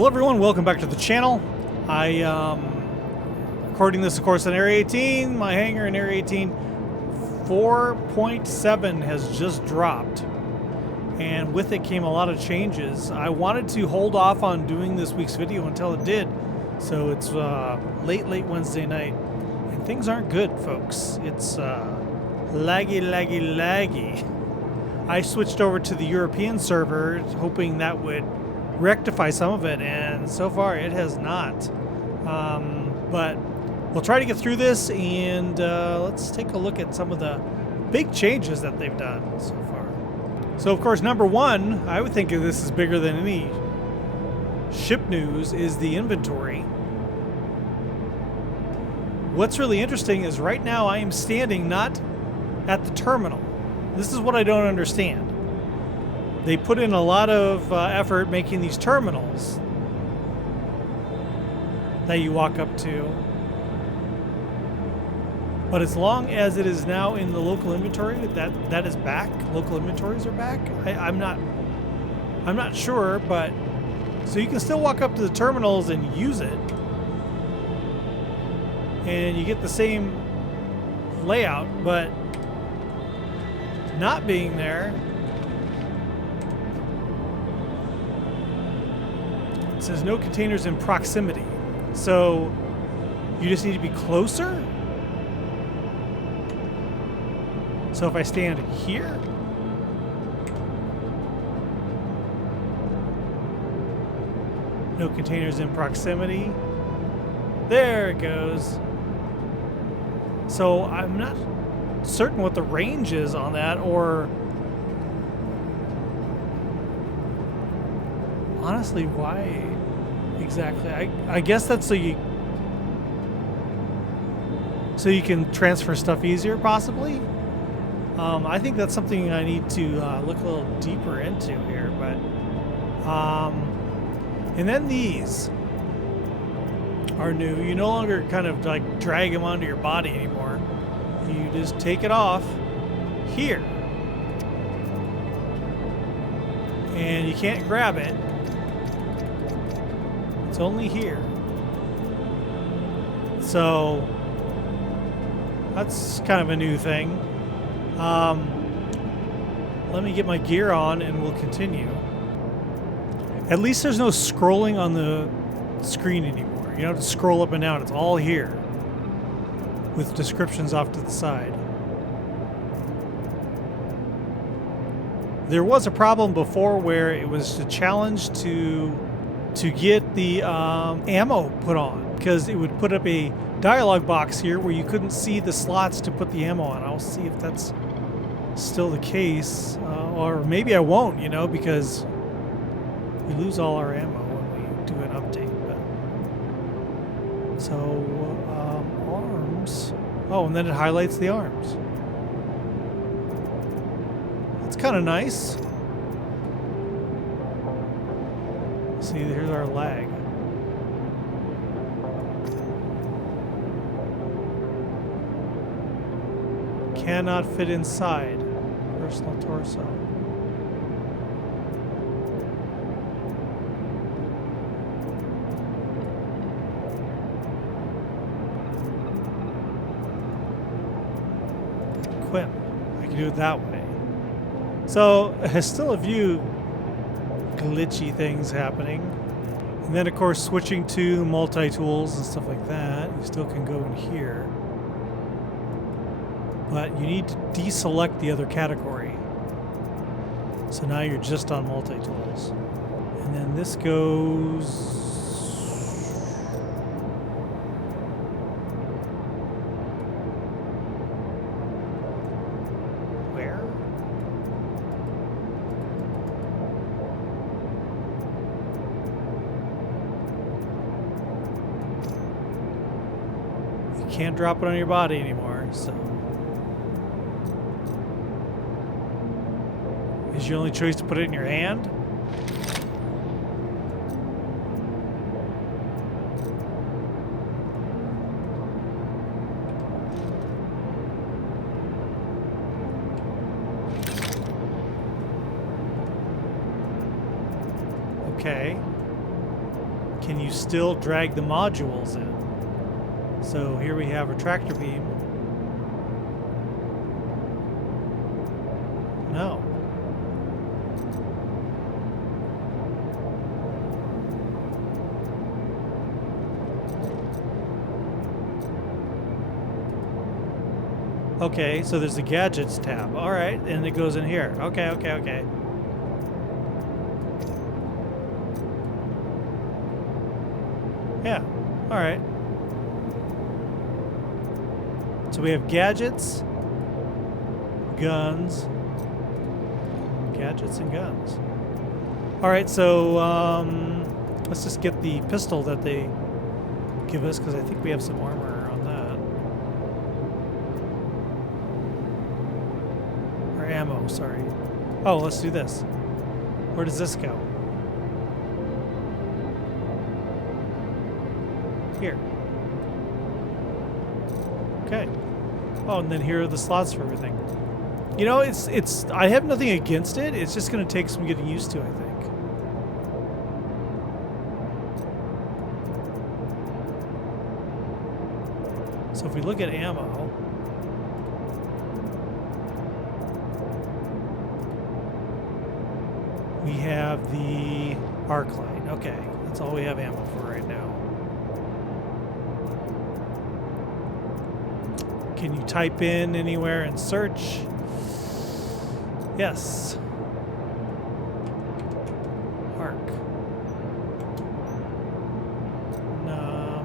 Hello everyone, welcome back to the channel. I recording this of course on Area 18. My hangar in Area 18 4.7 has just dropped, and with it came a lot of changes. I wanted to hold off on doing this week's video until it did, so it's late Wednesday night and things aren't good, folks. It's laggy. I switched over to the European server hoping that would rectify some of it, and so far it has not. But we'll try to get through this, and let's take a look at some of the big changes that they've done so far. So of course, number one, I would think this is bigger than any ship news, is the inventory. What's really interesting is right now I am standing not at the terminal. This is what I don't understand. They put in a lot of effort making these terminals that you walk up to. But as long as it is now in the local inventory, that is back. Local inventories are back. I'm not sure, but so you can still walk up to the terminals and use it, and you get the same layout, but not being there. It says no containers in proximity. So you just need to be closer? So if I stand here, no containers in proximity. There it goes. So I'm not certain what the range is on that, or honestly why exactly. I guess that's so you can transfer stuff easier, possibly. I think that's something I need to look a little deeper into here, but and then these are new. You no longer kind of like drag them onto your body anymore. You just take it off here, and you can't grab it. It's only here. So that's kind of a new thing. Let me get my gear on and we'll continue. At least there's no scrolling on the screen anymore. You don't have to scroll up and down. It's all here with descriptions off to the side. There was a problem before where it was a challenge to get the ammo put on, because it would put up a dialog box here where you couldn't see the slots to put the ammo on. I'll see if that's still the case, or maybe I won't, you know, because we lose all our ammo when we do an update. But so arms. Oh, and then it highlights the arms. That's kind of nice. See, here's our lag. Cannot fit inside. Personal torso. Equip. I can do it that way. So there's still a few glitchy things happening. And then of course switching to multi-tools and stuff like that. You still can go in here, but you need to deselect the other category. So now you're just on multi-tools. And then this goes... where? You can't drop it on your body anymore, so... Is your only choice to put it in your hand? Okay. can you still drag the modules in? So here we have a tractor beam. No. Okay, so there's the gadgets tab. All right, and it goes in here. Okay. Yeah, all right. So we have gadgets, guns, gadgets and guns. All right, so let's just get the pistol that they give us, because I think we have some armor on that. Or ammo, sorry. Oh, let's do this. Where does this go? Here. Okay. Oh, and then here are the slots for everything. You know, it's I have nothing against it. It's just going to take some getting used to, I think. So if we look at ammo, we have the arc light. Okay, that's all we have ammo for right now. Can you type in anywhere and search? Yes. Arc.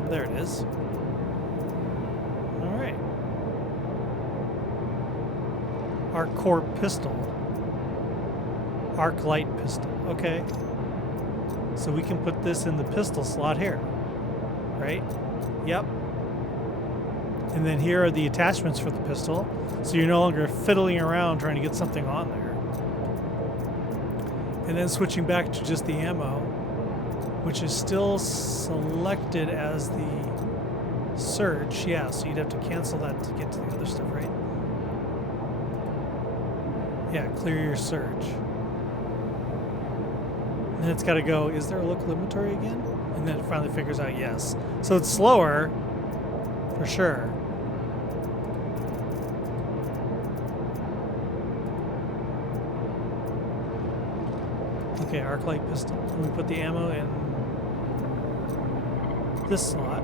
There it is. All right. Arc core pistol. Arc light pistol. Okay. So we can put this in the pistol slot here. Right? Yep. And then here are the attachments for the pistol. So you're no longer fiddling around trying to get something on there. And then switching back to just the ammo, which is still selected as the search. Yeah, so you'd have to cancel that to get to the other stuff, right? Yeah, clear your search. And it's got to go, is there a local inventory again? And then it finally figures out yes. So it's slower, for sure. Okay, arc light pistol. And we put the ammo in this slot.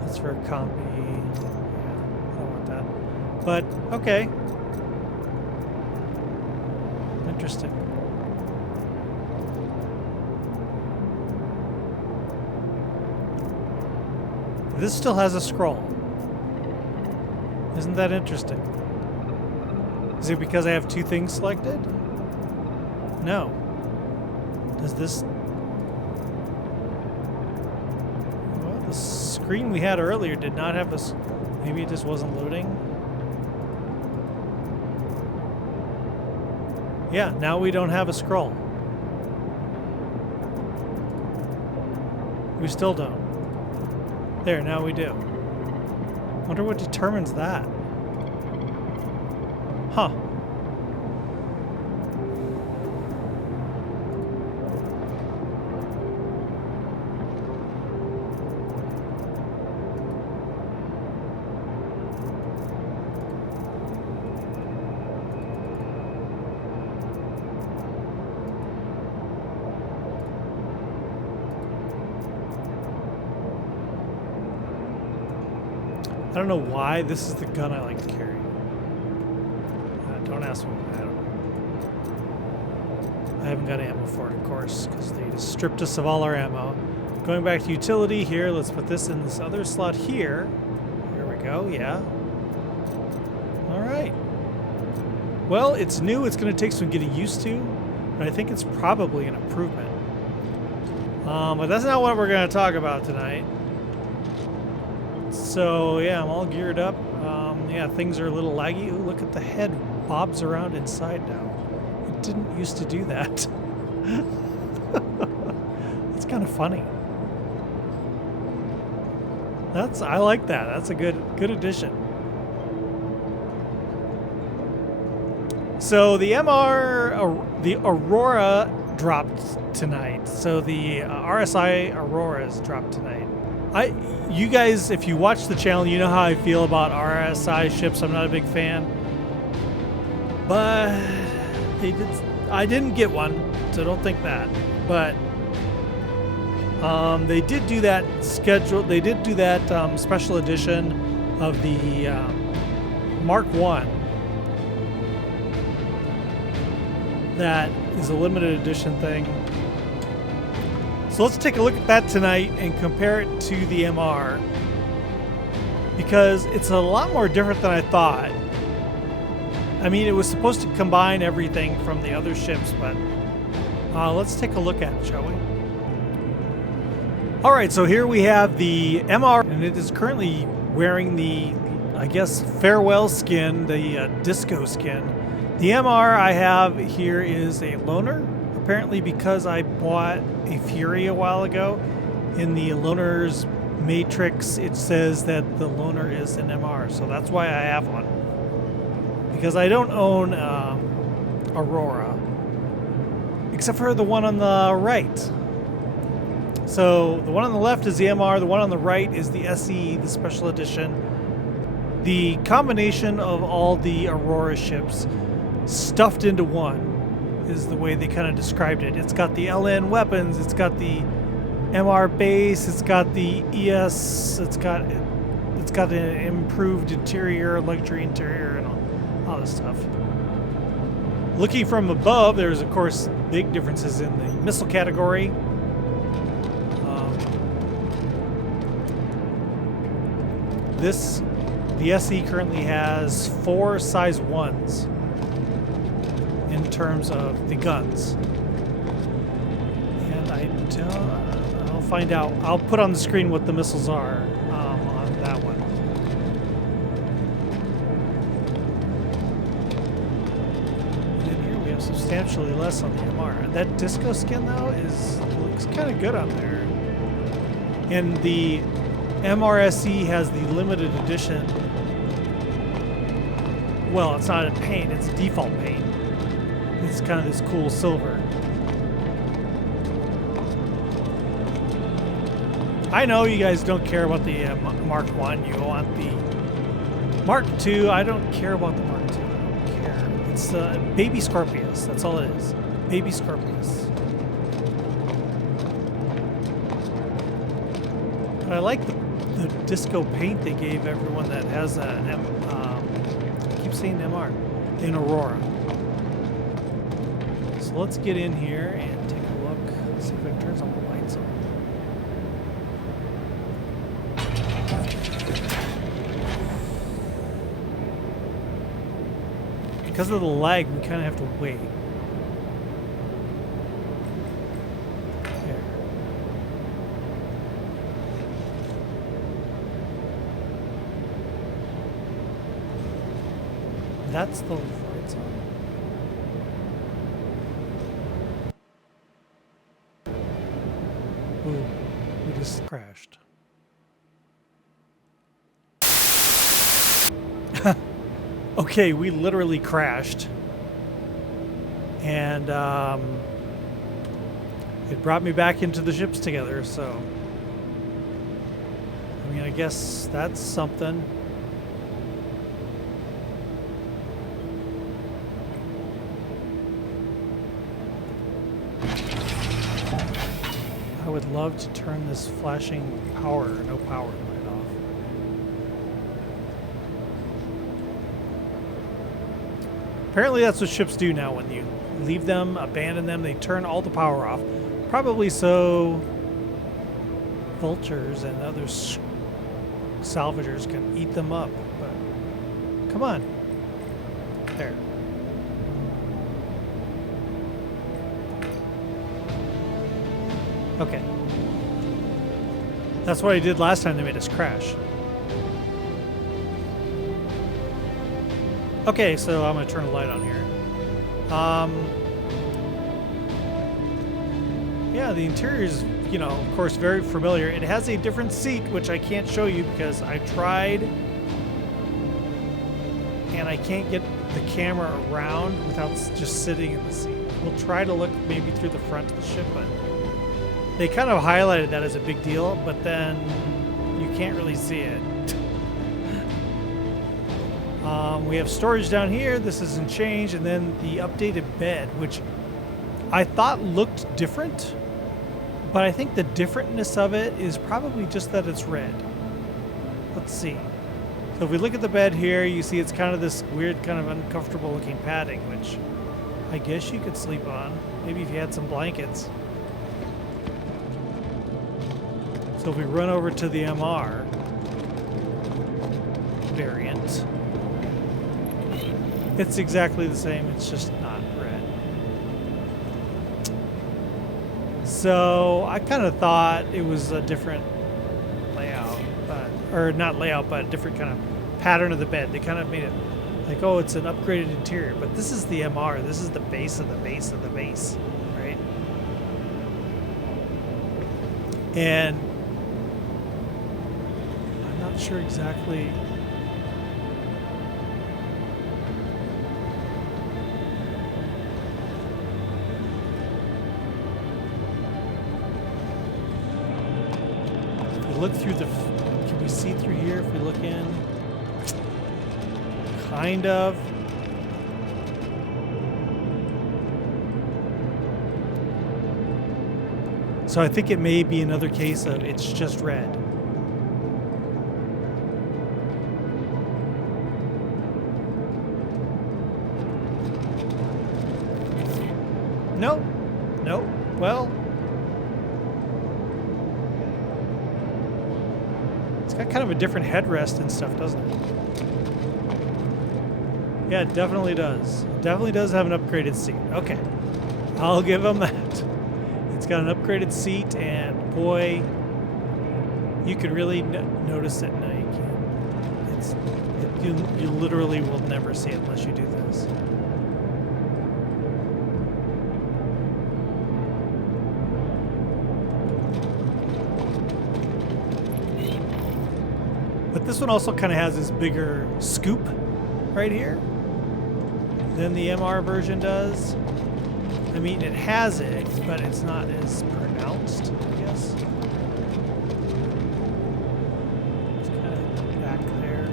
That's for a combi. Yeah, I don't want that. But, okay. Interesting. This still has a scroll. Isn't that interesting? Is it because I have two things selected? No. Does this... Well, the screen we had earlier did not have this... Maybe it just wasn't loading? Yeah, now we don't have a scroll. We still don't. There, now we do. Wonder what determines that. Huh. I don't know why this is the gun I like to carry. Don't ask me. I don't know. I haven't got ammo for it, of course, because they just stripped us of all our ammo. Going back to utility here, let's put this in this other slot here. Here we go, yeah. All right. Well, it's new. It's going to take some getting used to, but I think it's probably an improvement. But that's not what we're going to talk about tonight. So, yeah, I'm all geared up. Yeah, things are a little laggy. Ooh, look at the head bobs around inside now. It didn't used to do that. It's kind of funny. I like that. That's a good addition. So the the Aurora dropped tonight. So the RSI Auroras dropped tonight. You guys, if you watch the channel, you know how I feel about RSI ships. I'm not a big fan, but I didn't get one, so don't think that. But they did do that schedule. They did do that special edition of the Mk1. That is a limited edition thing. So let's take a look at that tonight and compare it to the MR, because it's a lot more different than I thought. I mean, it was supposed to combine everything from the other ships, but let's take a look at it, shall we? All right, so here we have the MR, and it is currently wearing the, I guess, farewell skin, the disco skin. The MR I have here is a loner, apparently because I bought a Fury a while ago. In the loner's matrix, it says that the loner is an MR, so that's why I have one. Because I don't own Aurora, except for the one on the right. So the one on the left is the MR, the one on the right is the SE, the Special Edition. The combination of all the Aurora ships stuffed into one is the way they kind of described it. It's got the LN weapons, it's got the MR base, it's got the ES, it's got an improved interior, luxury interior, and all this stuff. Looking from above, there's of course big differences in the missile category. The SE currently has 4 size 1s in terms of the guns. And I'll find out. I'll put on the screen what the missiles are on that one. And here we have substantially less on the MR. That disco skin though looks kind of good on there. And the MRSE has the limited edition. Well, it's not a paint, it's a default paint. It's kind of this cool silver. I know you guys don't care about the Mk1. You want the Mk2. I don't care about the Mk2. I don't care. It's baby Scorpius. That's all it is. Baby Scorpius. But I like the disco paint they gave everyone that has I keep saying MR in Aurora. So let's get in here and take a look. Let's see if it turns on the lights on. Because of the lag, we kind of have to wait. There. That's the lights on. Ooh, we just crashed. Okay, we literally crashed. And it brought me back into the ships together, so I mean, I guess that's something. I would love to turn this flashing power, no power light off. Apparently that's what ships do now. When you leave them, abandon them, they turn all the power off. Probably so vultures and other salvagers can eat them up. But come on. There. Okay. That's what I did last time they made us crash. Okay, so I'm going to turn the light on here. Yeah, the interior is, you know, of course, very familiar. It has a different seat, which I can't show you because I tried and I can't get the camera around without just sitting in the seat. We'll try to look maybe through the front of the ship, but they kind of highlighted that as a big deal, but then you can't really see it. We have storage down here. This isn't changed, and then the updated bed, which I thought looked different, but I think the differentness of it is probably just that it's red. Let's see. So if we look at the bed here, you see it's kind of this weird, kind of uncomfortable looking padding, which I guess you could sleep on. Maybe if you had some blankets. So if we run over to the MR variant, it's exactly the same, it's just not red. So I kind of thought it was a different layout, or not layout, but a different kind of pattern of the bed. They kind of made it like, oh, it's an upgraded interior, but this is the MR. This is the base of the base of the base, right? And I'm not sure exactly. If we look through the, can we see through here if we look in? Kind of. So I think it may be another case of it's just red. No. No. Well, it's got kind of a different headrest and stuff, doesn't it? Yeah, it definitely does. Definitely does have an upgraded seat. Okay. I'll give them that. It's got an upgraded seat, and boy, you can really notice it. No, you can't. You literally will never see it unless you do this. But this one also kind of has this bigger scoop right here than the MR version does. I mean, it has it, but it's not as pronounced, I guess. It's kind of back there.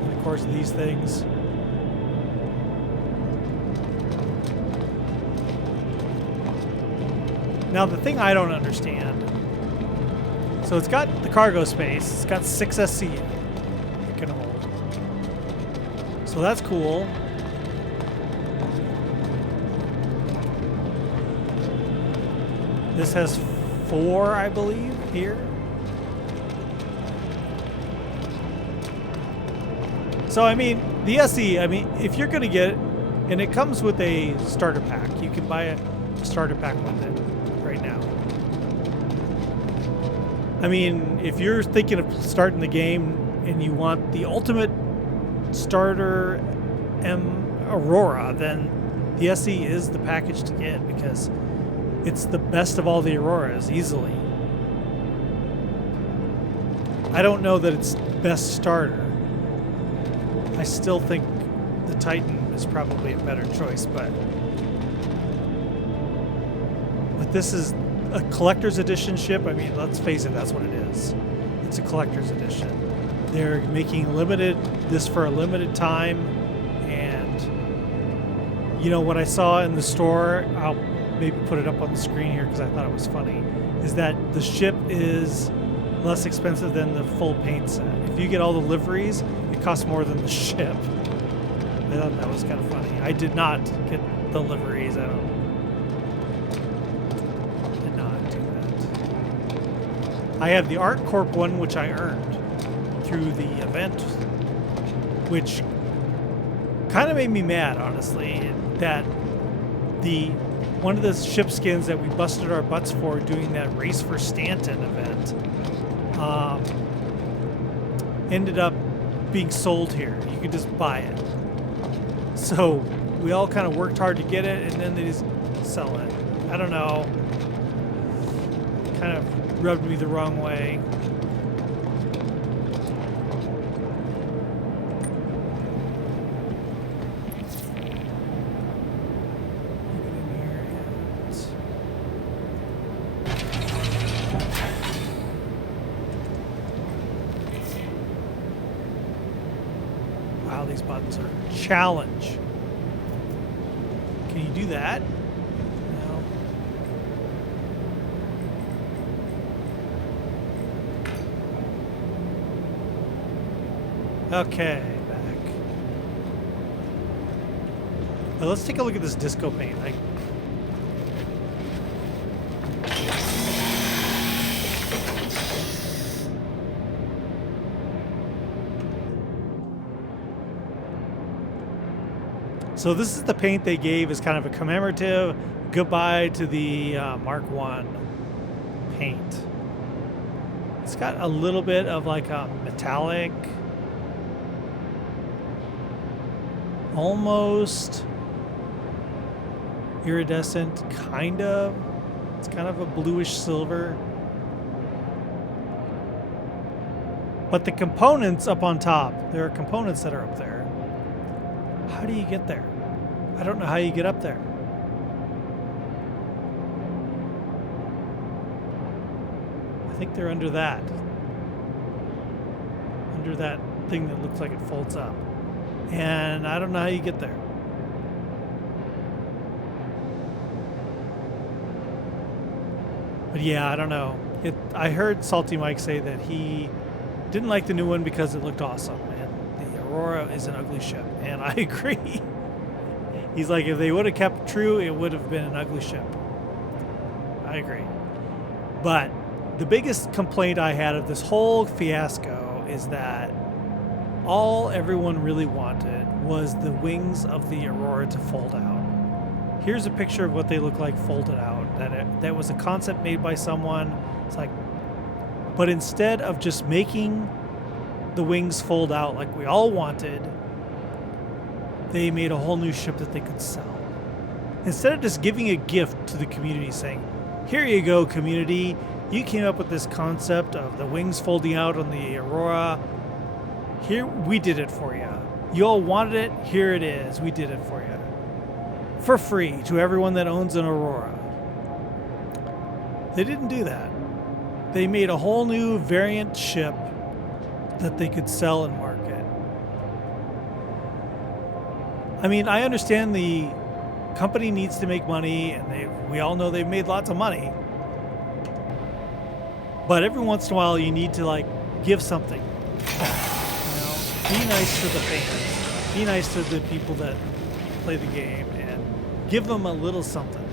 And of course, these things. Now, the thing I don't understand, so it's got the cargo space, it's got 6 SC it can hold. So that's cool. This has 4, I believe, here. So, I mean, the SE, I mean, if you're going to get it, and it comes with a starter pack, you can buy a starter pack with it right now. I mean, if you're thinking of starting the game and you want the ultimate starter Aurora, then the SE is the package to get because it's the best of all the Auroras, easily. I don't know that it's best starter. I still think the Titan is probably a better choice, but this is a collector's edition ship. I mean, let's face it, that's what it is. It's a collector's edition. They're making this for a limited time, and you know what I saw in the store, I'll maybe put it up on the screen here because I thought it was funny, is that the ship is less expensive than the full paint set. If you get all the liveries, it costs more than the ship. I thought that was kind of funny. I did not get the liveries. I did not do that. I have the Art Corp one, which I earned through the event, which kind of made me mad, honestly, that one of the ship skins that we busted our butts for doing that Race for Stanton event ended up being sold here. You could just buy it. So we all kind of worked hard to get it, and then they just sell it. I don't know. kind of rubbed me the wrong way. Wow, these buttons are a challenge. Can you do that? No. Okay, back. Now let's take a look at this disco paint. So this is the paint they gave as kind of a commemorative goodbye to the Mark 1 paint. It's got a little bit of like a metallic, almost iridescent, kind of. It's kind of a bluish silver. But the components up on top, there are components that are up there. How do you get there? I don't know how you get up there. I think they're under that. Under that thing that looks like it folds up. And I don't know how you get there. But yeah, I don't know. I heard Salty Mike say that he didn't like the new one because it looked awesome. And the Aurora is an ugly ship. And I agree. He's like, if they would have kept true, it would have been an ugly ship. I agree. But the biggest complaint I had of this whole fiasco is that all everyone really wanted was the wings of the Aurora to fold out. Here's a picture of what they look like folded out. That was a concept made by someone. It's like, but instead of just making the wings fold out like we all wanted, they made a whole new ship that they could sell. Instead of just giving a gift to the community saying, here you go, community. You came up with this concept of the wings folding out on the Aurora. Here, we did it for you. You all wanted it. Here it is. We did it for you. For free to everyone that owns an Aurora. They didn't do that. They made a whole new variant ship that they could sell and market. I mean, I understand the company needs to make money, and we all know they've made lots of money. But every once in a while, you need to like give something. Be nice to the fans. Be nice to the people that play the game, and give them a little something.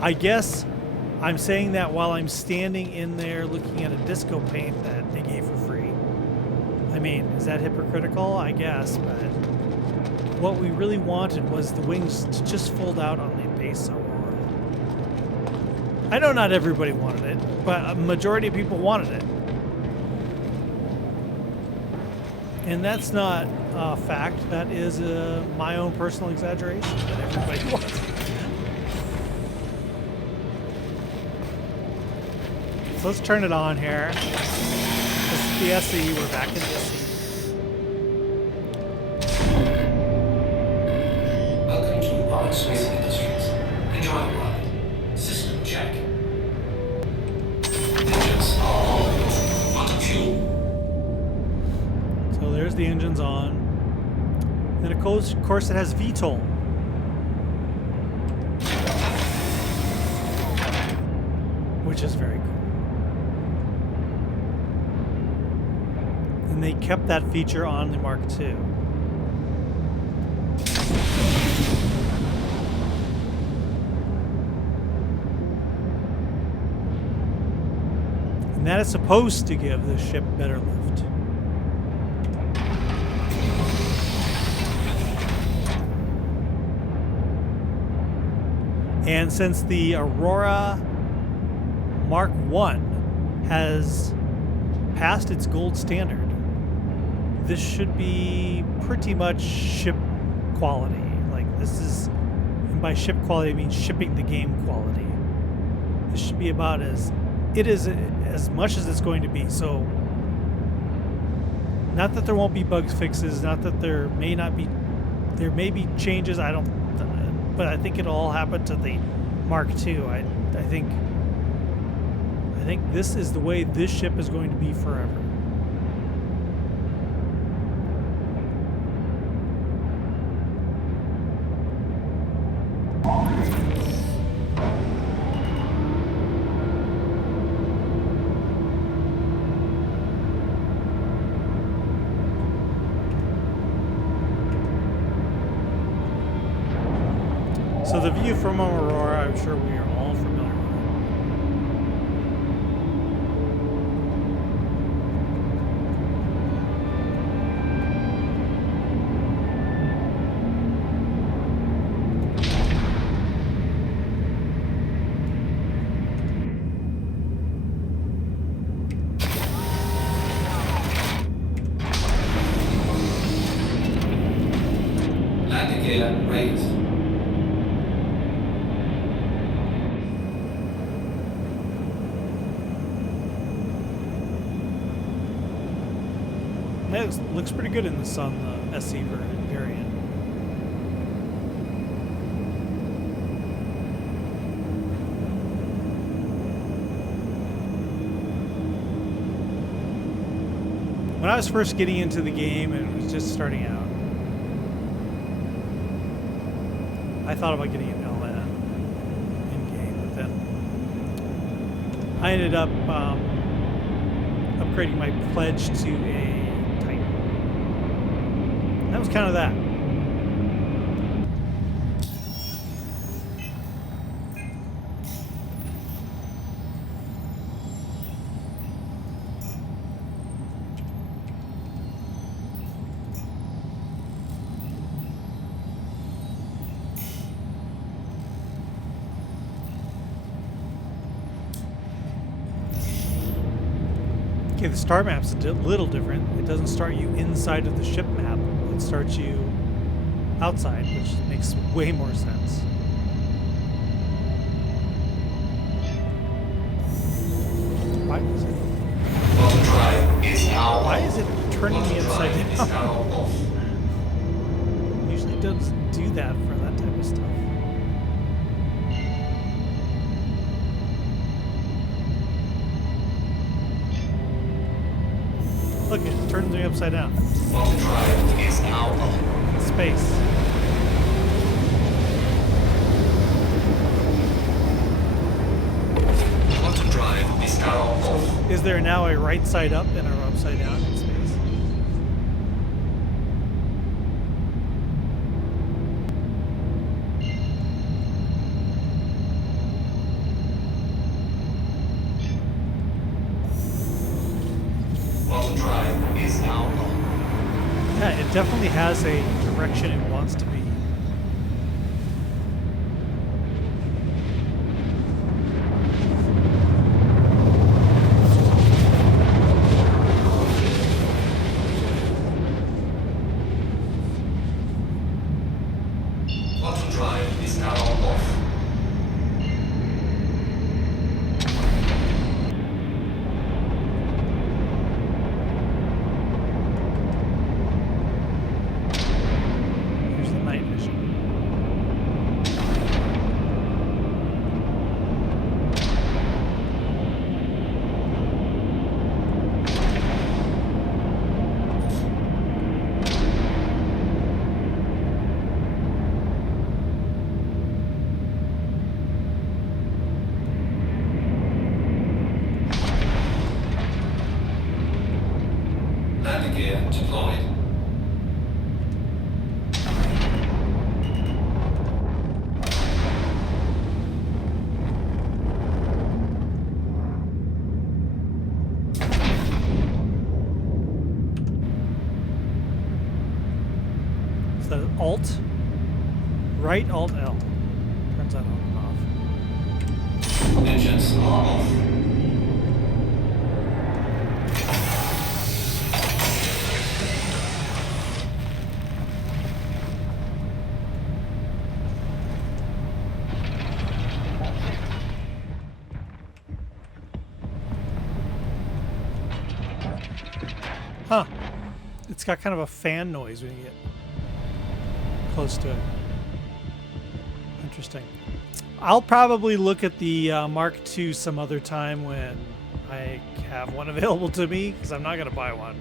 I guess I'm saying that while I'm standing in there looking at a disco paint that they gave for free. I mean, is that hypocritical? I guess, but what we really wanted was the wings to just fold out on the base Aurora. I know not everybody wanted it, but a majority of people wanted it. And that's not a fact. That is my own personal exaggeration that everybody wants it. So let's turn it on here. This is the SE. We're back in the SE. Welcome to Aurora Special Edition. Enjoy the ride. System check. Engines are on fuel. So there's the engines on. And of course it has VTOL. Which is very cool. And they kept that feature on the Mark II. And that is supposed to give the ship better lift. And since the Aurora Mark 1 has passed its gold standard, this should be pretty much ship quality. Like, this is, and by ship quality I mean shipping the game quality. This should be about as much as it's going to be. So, not that there won't be bug fixes, not that there may be changes. But I think it'll all happen to the Mark II. I think this is the way this ship is going to be forever. So the view from Aurora, I'm sure we are all familiar with. Landing gear raised. It looks pretty good in the sun, the SE variant. When I was first getting into the game and it was just starting out, I thought about getting an LN in game, but then I ended up upgrading my pledge to a Titan. That was kind of that. Okay, the star map's a little different. It doesn't start you inside of the ship map. It starts you outside, which makes way more sense. Why is it turning me upside down? Usually it doesn't do that for that type of stuff. Look, it turns me upside down. Drive is now on. Space. Quantum drive is now off. Is there now a right side up and a upside down in space? Quantum drive is now on. Yeah, it definitely has a direction it wants to be. Quantum drive is now off. Here's the night vision. Landing gear deployed. Is that Alt? Right Alt L. Turns that on and off. Engines are off. It's got kind of a fan noise when you get close to it. Interesting. I'll probably look at the Mark II some other time when I have one available to me, because I'm not going to buy one.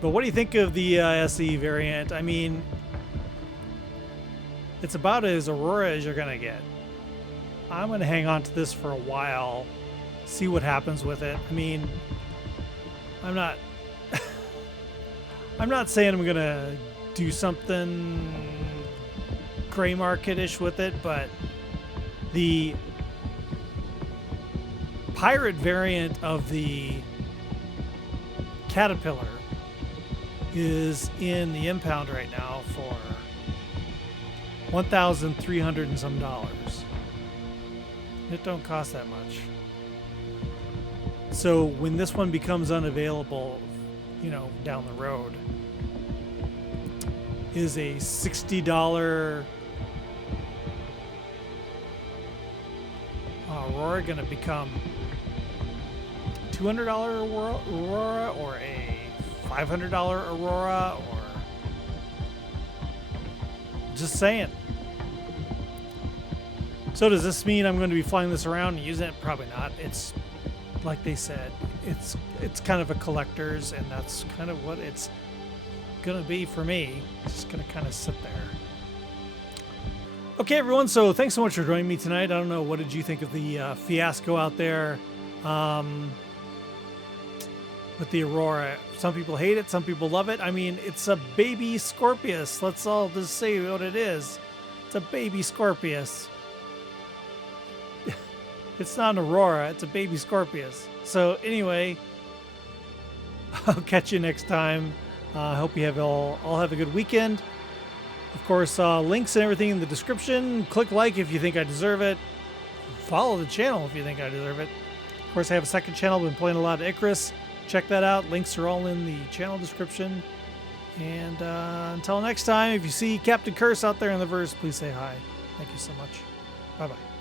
But what do you think of the SE variant? I mean, it's about as Aurora as you're going to get. I'm going to hang on to this for a while, see what happens with it. I mean, I'm not I'm not saying I'm going to do something gray market-ish with it, but the pirate variant of the Caterpillar is in the impound right now for $1,300 and some dollars. It don't cost that much. So when this one becomes unavailable, you know, down the road, is a $60 Aurora going to become $200 Aurora or a $500 Aurora, or just saying. So does this mean I'm going to be flying this around and using it? Probably not. It's like they said, it's kind of a collector's, and that's kind of what it's going to be for me. It's just going to kind of sit there. Okay, everyone, so thanks so much for joining me tonight. I don't know, what did you think of the fiasco out there with the Aurora? Some people hate it, some people love it. I mean, it's a baby Scorpius. Let's all just say what it is. It's a baby Scorpius. It's not an Aurora, it's a baby Scorpius. So anyway, I'll catch you next time. I hope you have all have a good weekend. Of course, links and everything in the description. Click like if you think I deserve it. Follow the channel if you think I deserve it. Of course, I have a second channel. I've been playing a lot of Icarus. Check that out. Links are all in the channel description. And until next time, if you see Captain Curse out there in the verse, please say hi. Thank you so much. Bye-bye.